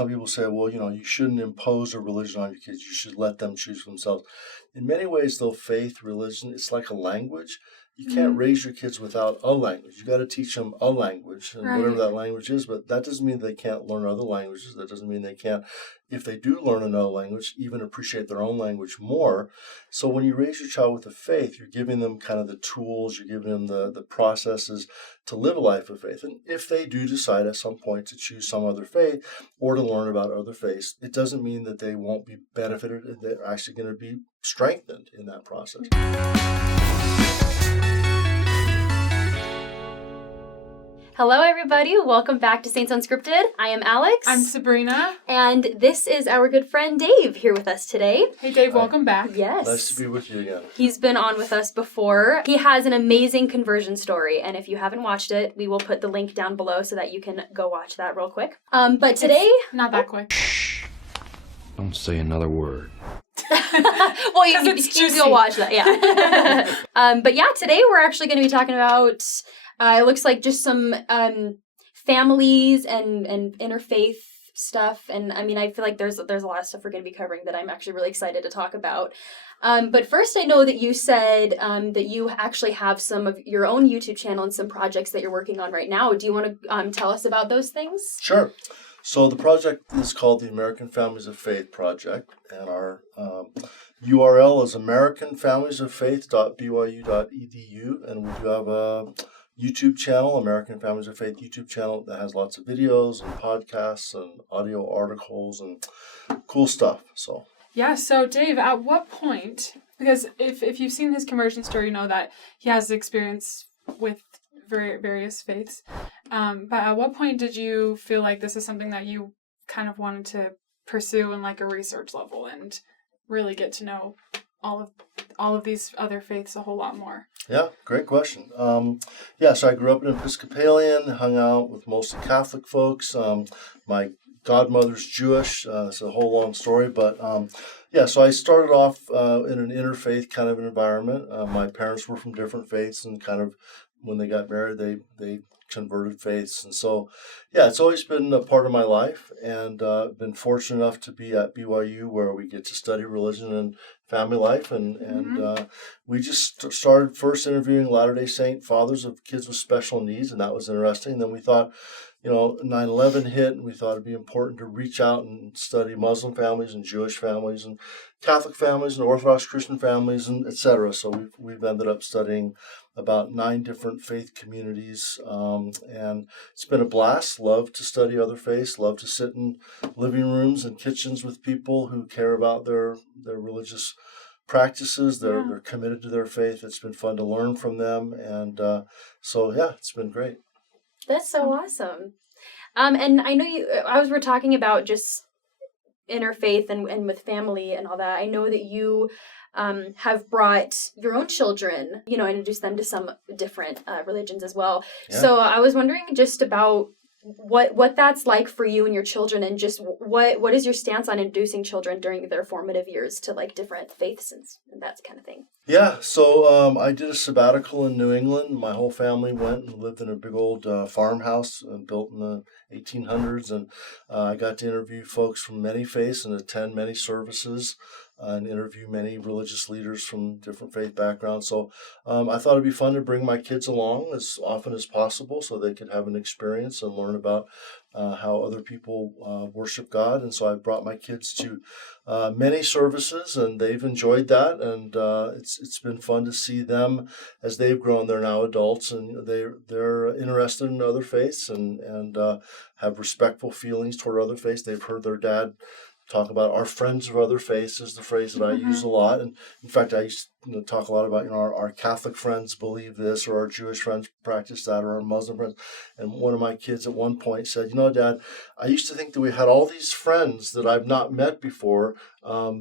some people say, well, you shouldn't impose a religion on your kids. You should let them choose for themselves. In many ways, though, faith, religion, it's like a language. You can't raise your kids without a language. You got to teach them a language, and whatever that language is. But that doesn't mean they can't learn other languages. That doesn't mean they can't, if they do learn another language, even appreciate their own language more. So when you raise your child with a faith, you're giving them kind of the tools, you're giving them the processes to live a life of faith. And if they do decide at some point to choose some other faith or to learn about other faiths, it doesn't mean that they won't be benefited. They're actually going to be strengthened in that process. Hello, everybody. Welcome back to Saints Unscripted. I am Alex. I'm Sabrina. And this is our good friend Dave here with us today. Hey, Dave. Welcome back. Yes. Nice to be with you again. He's been on with us before. He has an amazing conversion story. And if you haven't watched it, we will put the link down below so that you can go watch that real quick. But today... It's not that quick. Don't say another word. Well, you can go watch that, yeah. But yeah, today we're actually going to be talking about... it looks like just some families and interfaith stuff. And I mean, I feel like there's a lot of stuff we're going to be covering that I'm actually really excited to talk about. But first, I know that you said that you actually have some of your own YouTube channel and some projects that you're working on right now. Do you want to tell us about those things? Sure. So the project is called the American Families of Faith Project, and our URL is americanfamiliesoffaith.byu.edu, and we do have a YouTube channel, American Families of Faith YouTube channel, that has lots of videos and podcasts and audio articles and cool stuff. So Dave, at what point, because if you've seen his conversion story, you know that he has experience with various faiths. But at what point did you feel like this is something that you kind of wanted to pursue in like a research level and really get to know all of these other faiths a whole lot more? Yeah, great question. So I grew up an Episcopalian, hung out with mostly Catholic folks. My godmother's Jewish. It's a whole long story, but so I started off in an interfaith kind of an environment. My parents were from different faiths, and kind of when they got married, they converted faiths. And so, it's always been a part of my life, and been fortunate enough to be at BYU where we get to study religion and family life. And we just started first interviewing Latter-day Saint fathers of kids with special needs, and that was interesting. And then we thought, 9/11 hit, and we thought it'd be important to reach out and study Muslim families and Jewish families and Catholic families and Orthodox Christian families, and et cetera. So we've ended up studying about 9 different faith communities, and it's been a blast. Love to study other faiths, love to sit in living rooms and kitchens with people who care about their religious practices. They're committed to their faith. It's been fun to learn from them, and it's been great. That's so awesome. And I know we're talking about just interfaith and with family and all that. I know that you have brought your own children, introduced them to some different religions as well. Yeah. So I was wondering just about what that's like for you and your children, and just what is your stance on inducing children during their formative years to like different faiths and that kind of thing. Yeah, so I did a sabbatical in New England. My whole family went and lived in a big old farmhouse built in the 1800s, and I got to interview folks from many faiths and attend many services and interview many religious leaders from different faith backgrounds. So I thought it'd be fun to bring my kids along as often as possible so they could have an experience and learn about how other people worship God. And so I brought my kids to many services, and they've enjoyed that. And it's been fun to see them as they've grown. They're now adults, and they're interested in other faiths and have respectful feelings toward other faiths. They've heard their dad talk about our friends of other faiths is the phrase that I use a lot. And in fact, I used to talk a lot about, our Catholic friends believe this, or our Jewish friends practice that, or our Muslim friends. And one of my kids at one point said, Dad, I used to think that we had all these friends that I've not met before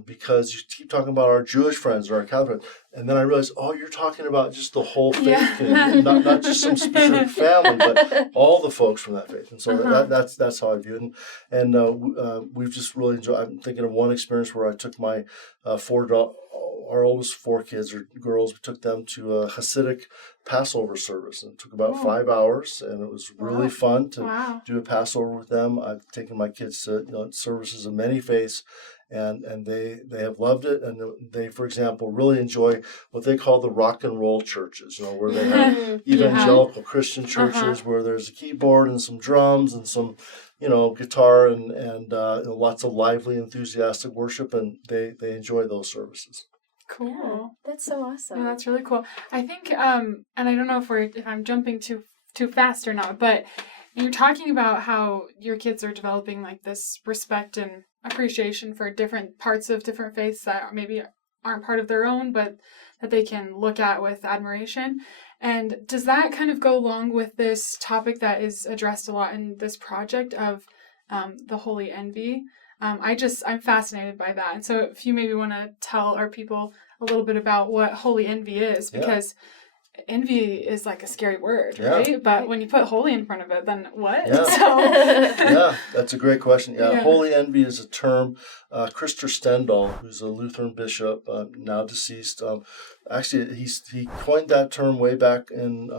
because you keep talking about our Jewish friends or our Catholic friends. And then I realized, you're talking about just the whole faith community, not just some specific family, but all the folks from that faith. And so that's how I view it. And we've just really enjoyed. I'm thinking of one experience where I took my our oldest 4 kids are girls. We took them to a Hasidic Passover service, and it took about 5 hours, and it was really fun to do a Passover with them. I've taken my kids to services of many faiths, and they have loved it. And they, for example, really enjoy what they call the rock and roll churches, where they have evangelical Christian churches where there's a keyboard and some drums and some guitar and lots of lively, enthusiastic worship, and they enjoy those services. Cool. Yeah, that's so awesome. Yeah, that's really cool. I think, and I don't know if I'm jumping too fast or not, but you're talking about how your kids are developing like this respect and appreciation for different parts of different faiths that maybe aren't part of their own, but that they can look at with admiration. And does that kind of go along with this topic that is addressed a lot in this project of the holy envy? I'm fascinated by that. And so if you maybe want to tell our people a little bit about what holy envy is, because envy is like a scary word, right? But when you put holy in front of it, then what? Yeah, So... that's a great question. Holy envy is a term. Krister Stendahl, who's a Lutheran bishop, now deceased, actually he coined that term way back in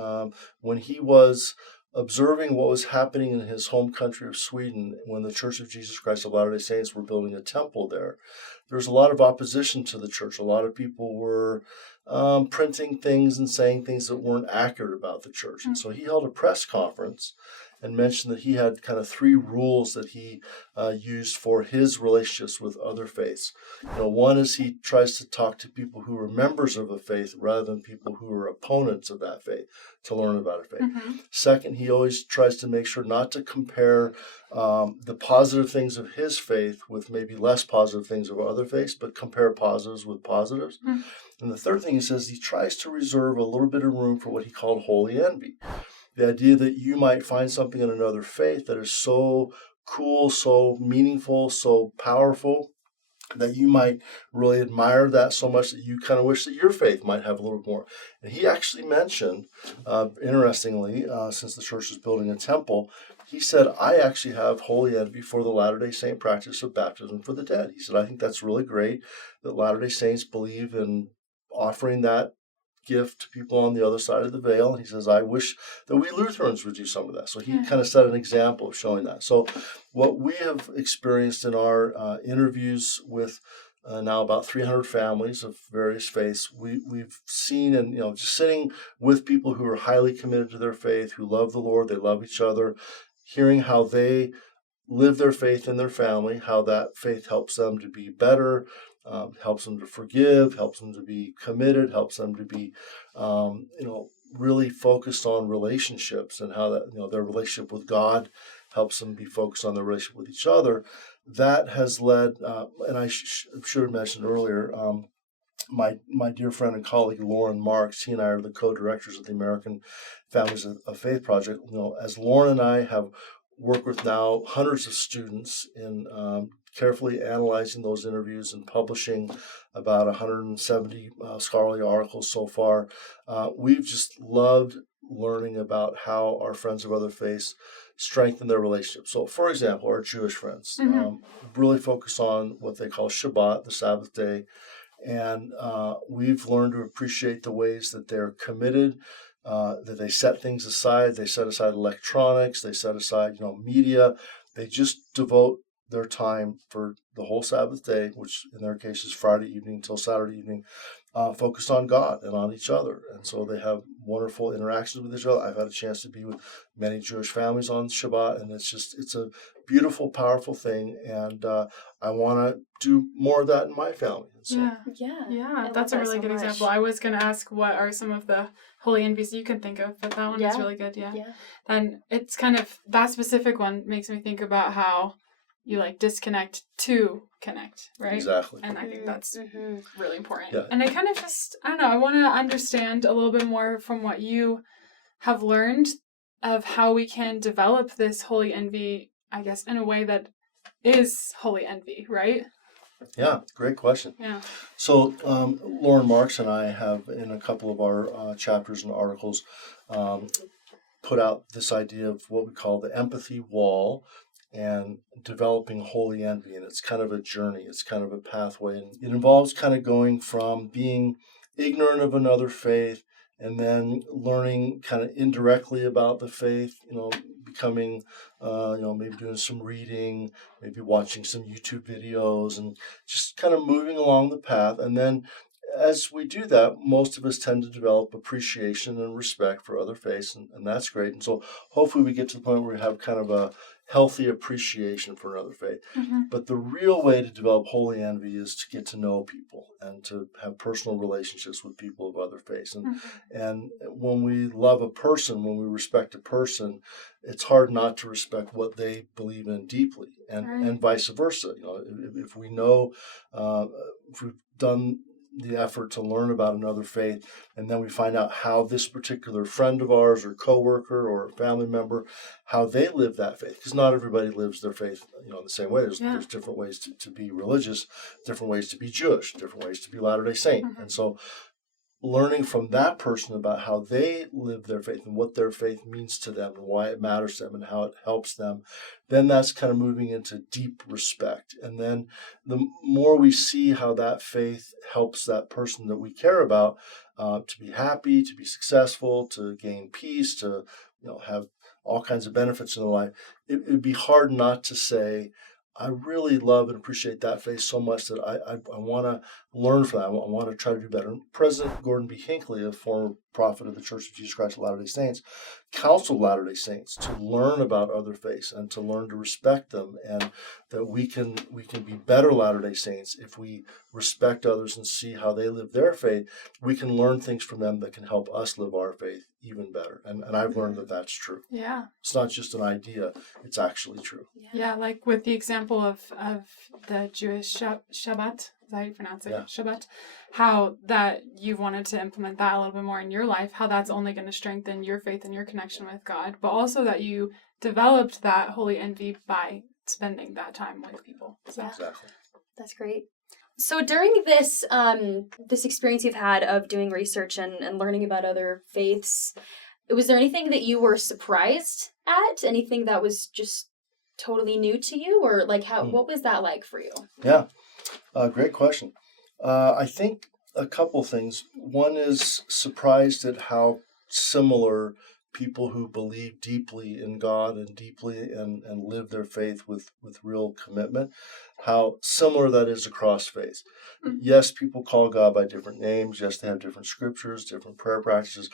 when he was observing what was happening in his home country of Sweden when the Church of Jesus Christ of Latter-day Saints were building a temple there. There was a lot of opposition to the church. A lot of people were printing things and saying things that weren't accurate about the church. And so he held a press conference and mentioned that he had kind of 3 rules that he used for his relationships with other faiths. One is he tries to talk to people who are members of a faith rather than people who are opponents of that faith to learn about a faith. Second, he always tries to make sure not to compare the positive things of his faith with maybe less positive things of other faiths, but compare positives with positives. And the third thing he says, he tries to reserve a little bit of room for what he called holy envy. The idea that you might find something in another faith that is so cool, so meaningful, so powerful, that you might really admire that so much that you kind of wish that your faith might have a little more. And he actually mentioned, interestingly, since the church is building a temple, he said, I actually have holy envy for the Latter-day Saint practice of baptism for the dead. He said, I think that's really great that Latter-day Saints believe in offering that gift to people on the other side of the veil. And he says, I wish that we Lutherans would do some of that. So he kind of set an example of showing that. So what we have experienced in our interviews with now about 300 families of various faiths, we've seen, and just sitting with people who are highly committed to their faith, who love the Lord, they love each other, hearing how they live their faith in their family, how that faith helps them to be better, helps them to forgive, helps them to be committed, helps them to be, really focused on relationships, and how that, their relationship with God helps them be focused on their relationship with each other. That has led, and I should have mentioned earlier, my dear friend and colleague Loren Marks, he and I are the co-directors of the American Families of Faith Project. As Loren and I have worked with now hundreds of students in carefully analyzing those interviews and publishing about 170 scholarly articles so far. We've just loved learning about how our friends of other faiths strengthen their relationships. So, for example, our Jewish friends really focus on what they call Shabbat, the Sabbath day, and we've learned to appreciate the ways that they're committed, that they set things aside. They set aside electronics, they set aside media. They just devote their time for the whole Sabbath day, which in their case is Friday evening till Saturday evening, focused on God and on each other. And so they have wonderful interactions with each other. I've had a chance to be with many Jewish families on Shabbat, and it's a beautiful, powerful thing. And I want to do more of that in my family. So, yeah. That's a really good example. I was going to ask what are some of the holy envies you can think of, but that one is really good. Yeah. And it's kind of, that specific one makes me think about how you disconnect to connect, right? Exactly. And I think that's really important. Yeah. And I kind of just, I don't know, I want to understand a little bit more from what you have learned of how we can develop this holy envy, I guess, in a way that is holy envy, right? Yeah, great question. Yeah. So Loren Marks and I have, in a couple of our chapters and articles, put out this idea of what we call the empathy wall and developing holy envy. And it's kind of a journey, it's kind of a pathway. And it involves kind of going from being ignorant of another faith and then learning kind of indirectly about the faith, becoming, maybe doing some reading, maybe watching some YouTube videos, and just kind of moving along the path. And then as we do that, most of us tend to develop appreciation and respect for other faiths, and that's great. And so hopefully we get to the point where we have kind of a healthy appreciation for another faith. Mm-hmm. But the real way to develop holy envy is to get to know people and to have personal relationships with people of other faiths. And when we love a person, when we respect a person, it's hard not to respect what they believe in deeply, and vice versa. If we know, if we've done the effort to learn about another faith, and then we find out how this particular friend of ours or coworker or family member, how they live that faith, because not everybody lives their faith the same way. There's different ways to be religious, different ways to be Jewish, different ways to be Latter-day Saint. And so learning from that person about how they live their faith and what their faith means to them and why it matters to them and how it helps them, then that's kind of moving into deep respect. And then the more we see how that faith helps that person that we care about to be happy, to be successful, to gain peace, to have all kinds of benefits in their life, it would be hard not to say, I really love and appreciate that faith so much that I want to learn from that. I want to try to do better. And President Gordon B. Hinckley, a former prophet of the Church of Jesus Christ of Latter-day Saints, counseled Latter-day Saints to learn about other faiths and to learn to respect them, and that we can be better Latter-day Saints if we respect others and see how they live their faith. We can learn things from them that can help us live our faith even better. And I've learned that that's true. Yeah. It's not just an idea, it's actually true. Yeah, like with the example of the Jewish Shabbat, is that how you pronounce it? Yeah. Shabbat. How that you've wanted to implement that a little bit more in your life, how that's only going to strengthen your faith and your connection with God, but also that you developed that holy envy by spending that time with people. So. Exactly. That's great. So during this this experience you've had of doing research and learning about other faiths, was there anything that you were surprised at? Anything that was just totally new to you? Or like what was that like for you? Yeah, great question. I think a couple things. One is surprised at how similar people who believe deeply in God and deeply and live their faith with real commitment, how similar that is across faiths. Mm-hmm. Yes, people call God by different names. Yes, they have different scriptures, different prayer practices.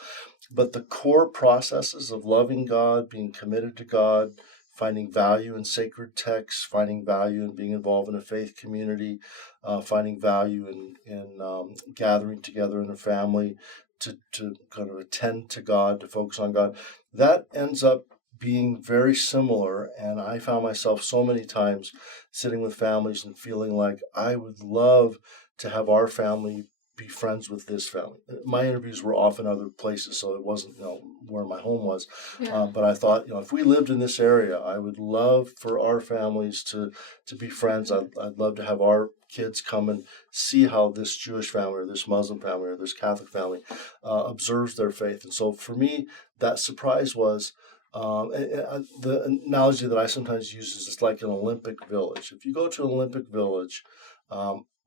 But the core processes of loving God, being committed to God, finding value in sacred texts, finding value in being involved in a faith community, finding value in gathering together in a family, to kind of attend to God, to focus on God, that ends up being very similar. And I found myself so many times sitting with families and feeling like I would love to have our family be friends with this family. My interviews were often other places, so it wasn't where my home was. Yeah. But I thought, if we lived in this area, I would love for our families to be friends. I'd love to have our kids come and see how this Jewish family or this Muslim family or this Catholic family observes their faith. And so for me, that surprise was the analogy that I sometimes use is it's like an Olympic village. If you go to an Olympic village,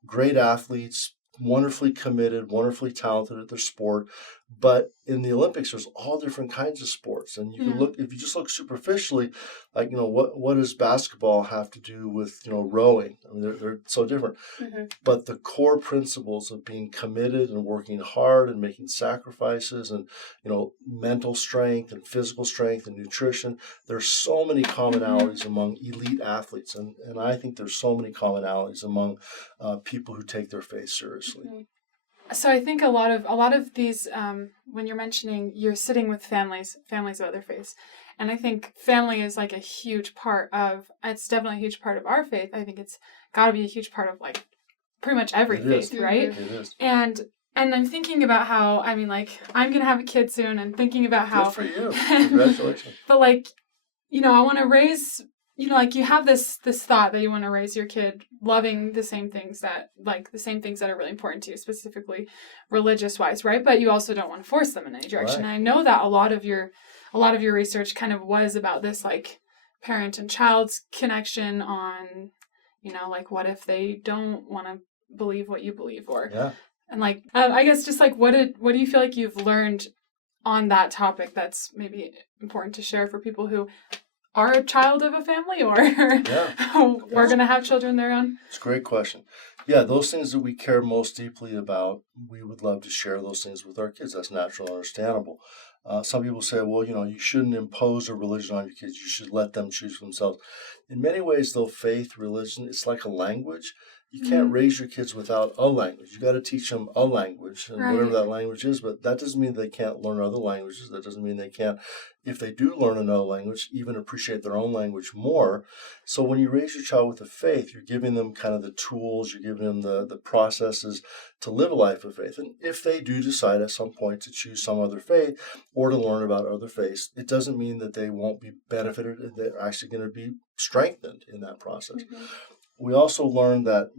great athletes, wonderfully committed, wonderfully talented at their sport. But in the Olympics, there's all different kinds of sports. And you can look, if you just look superficially, like, what does basketball have to do with, rowing? I mean, they're so different. Mm-hmm. But the core principles of being committed and working hard and making sacrifices and, mental strength and physical strength and nutrition, there's so many commonalities among elite athletes. And I think there's so many commonalities among people who take their faith seriously. Mm-hmm. So I think a lot of these, when you're mentioning you're sitting with families of other faiths, and I think family is like a huge part of, it's definitely a huge part of our faith. I think it's got to be a huge part of like pretty much every faith, right? It is. And I'm thinking about how, I'm going to have a kid soon, and thinking about how. Good for you. Congratulations. But I want to raise, you have this thought that you want to raise your kid loving the same things that are really important to you, specifically religious wise, right? But you also don't want to force them in any direction. Right. And I know that a lot of your research kind of was about this, parent and child's connection on, like what if they don't want to believe what you believe, or and like I guess just like what do you feel like you've learned on that topic that's maybe important to share for people who are a child of a family or we're going to have children their own? It's a great question. Yeah, those things that we care most deeply about, we would love to share those things with our kids. That's natural and understandable. Some people say, well, you shouldn't impose a religion on your kids. You should let them choose for themselves. In many ways, though, faith, religion, it's like a language. You can't raise your kids without a language. You got to teach them a language, and whatever that language is. But that doesn't mean they can't learn other languages. That doesn't mean they can't, if they do learn another language, even appreciate their own language more. So when you raise your child with a faith, you're giving them kind of the tools, you're giving them the processes to live a life of faith. And if they do decide at some point to choose some other faith or to learn about other faiths, it doesn't mean that they won't be benefited. They're actually going to be strengthened in that process. We also learned that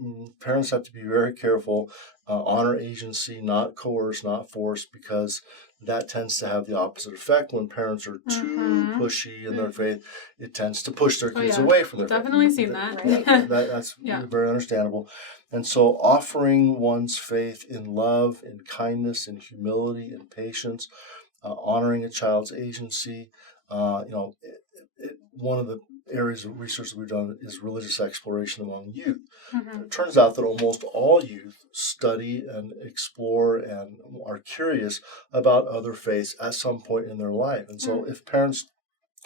parents have to be very careful, honor agency, not coerce, not force, because that tends to have the opposite effect. When parents are too pushy in their faith, it tends to push their kids away from their Definitely faith. Seen that. That's very understandable. And so offering one's faith in love, in kindness, in humility, in patience, honoring a child's agency, one of the areas of research that we've done is religious exploration among youth. It turns out that almost all youth study and explore and are curious about other faiths at some point in their life. And so if parents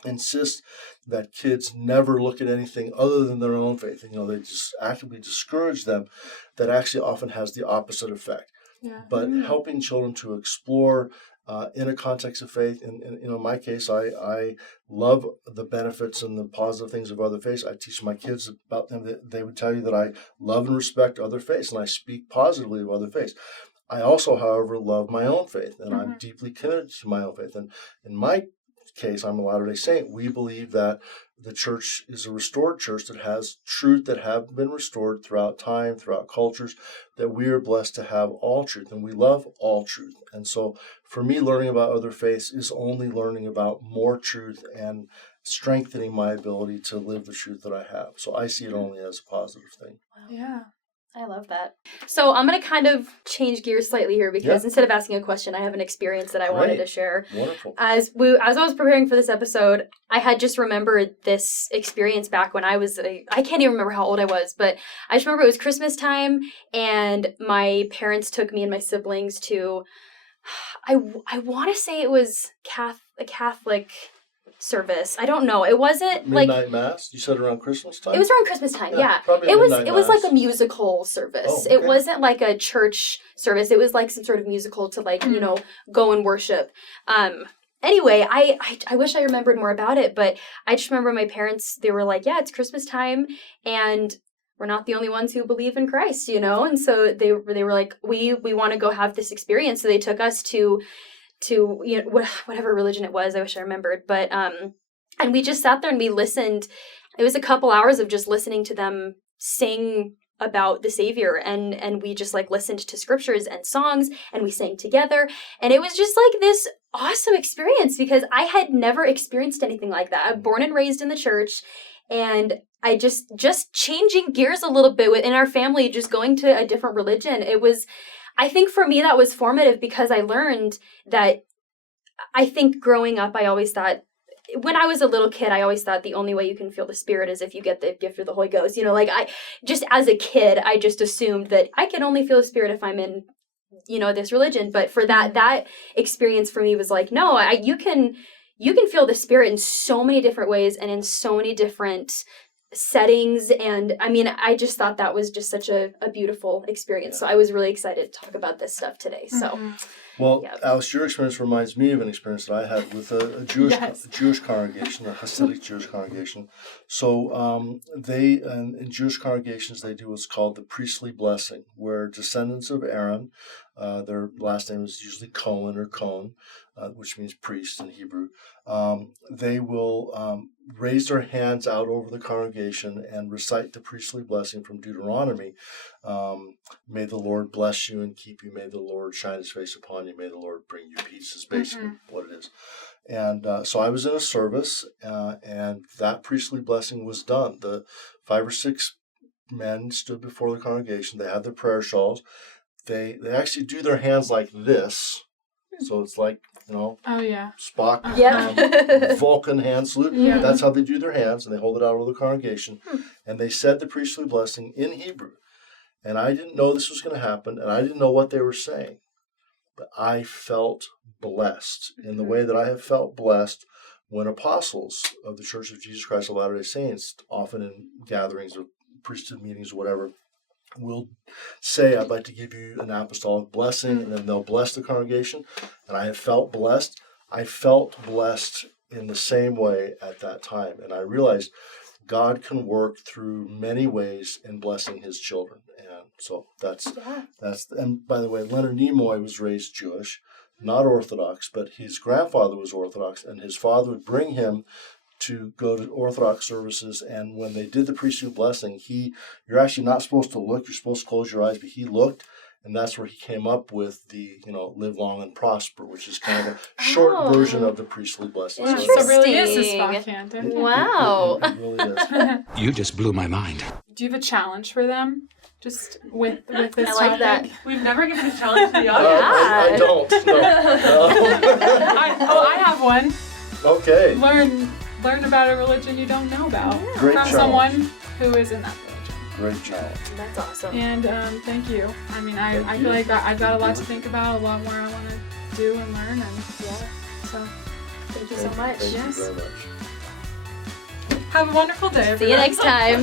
insist that kids never look at anything other than their own faith, they just actively discourage them, that actually often has the opposite effect. But helping children to explore in a context of faith, and in my case, I love the benefits and the positive things of other faiths. I teach my kids about them. They would tell you that I love and respect other faiths, and I speak positively of other faiths. I also, however, love my own faith, and I'm deeply committed to my own faith. And in my case, I'm a Latter-day Saint. We believe that the church is a restored church that has truth that have been restored throughout time, throughout cultures, that we are blessed to have all truth, and we love all truth. And so for me, learning about other faiths is only learning about more truth and strengthening my ability to live the truth that I have. So I see it only as a positive thing. Wow. Yeah. I love that. So I'm going to kind of change gears slightly here because instead of asking a question, I have an experience that I wanted to share. Wonderful. As I was preparing for this episode, I had just remembered this experience back when I was, I can't even remember how old I was, but I just remember it was Christmas time and my parents took me and my siblings to, I want to say it was a Catholic service. I don't know. It wasn't Midnight Mass? You said around Christmas time? It was around Christmas time, yeah. It was like a musical service. Oh, okay. It wasn't like a church service. It was like some sort of musical to go and worship. Anyway, I wish I remembered more about it, but I just remember my parents, they were like, yeah, it's Christmas time and we're not the only ones who believe in Christ, and so they were like, we want to go have this experience. So they took us to whatever religion it was. I wish I remembered, but and we just sat there and we listened. It was a couple hours of just listening to them sing about the Savior, and we just listened to scriptures and songs, and we sang together, and it was just this awesome experience because I had never experienced anything like that. I'm born and raised in the church, and I just changing gears a little bit within our family, just going to a different religion. It was, I think for me that was formative because I learned that, I think growing up, I always thought, when I was a little kid, I always thought the only way you can feel the Spirit is if you get the gift of the Holy Ghost. I just, as a kid, I just assumed that I can only feel the Spirit if I'm in, this religion. But for that experience for me was no, you can feel the Spirit in so many different ways and in so many different settings. And I just thought that was just such a beautiful experience. So I was really excited to talk about this stuff today. So. Well, Alice, your experience reminds me of an experience that I had with a Jewish congregation, a Hasidic Jewish congregation. So in Jewish congregations, they do what's called the priestly blessing, where descendants of Aaron, their last name is usually Cohen or Cohn, which means priest in Hebrew, they will raise their hands out over the congregation and recite the priestly blessing from Deuteronomy. May the Lord bless you and keep you. May the Lord shine his face upon you. May the Lord bring you peace is basically what it is. And so I was in a service, and that priestly blessing was done. The 5 or 6 men stood before the congregation. They had their prayer shawls. They actually do their hands like this. So it's like, Oh yeah. Spock, Yep. Vulcan hand salute. Yeah. That's how they do their hands, and they hold it out over the congregation. And they said the priestly blessing in Hebrew. And I didn't know this was going to happen, and I didn't know what they were saying. But I felt blessed in the way that I have felt blessed when apostles of the Church of Jesus Christ of Latter-day Saints, often in gatherings or priesthood meetings or whatever, will say, I'd like to give you an apostolic blessing, and then they'll bless the congregation. And I have felt blessed. I felt blessed in the same way at that time. And I realized God can work through many ways in blessing his children. And so that's, and by the way, Leonard Nimoy was raised Jewish, not Orthodox, but his grandfather was Orthodox, and his father would bring him to go to Orthodox services. And when they did the priesthood blessing, you're actually not supposed to look, you're supposed to close your eyes, but he looked, and that's where he came up with the, live long and prosper, which is kind of a short version of the priestly blessing. Wow. So So it really is a Interesting. Spock hand. it- Wow. It really is. You just blew my mind. Do you have a challenge for them? Just with this I like that. topic? We've never given a challenge to the audience. I don't. No. I have one. Okay. Learn about a religion you don't know about Great from challenge. someone who is in that religion. Great challenge. That's awesome. And thank you. I mean, I feel like I've got a lot to think about, a lot more I want to do and learn, and so Thank you so much. Thank Yes. you very much. have a wonderful day. See you next time.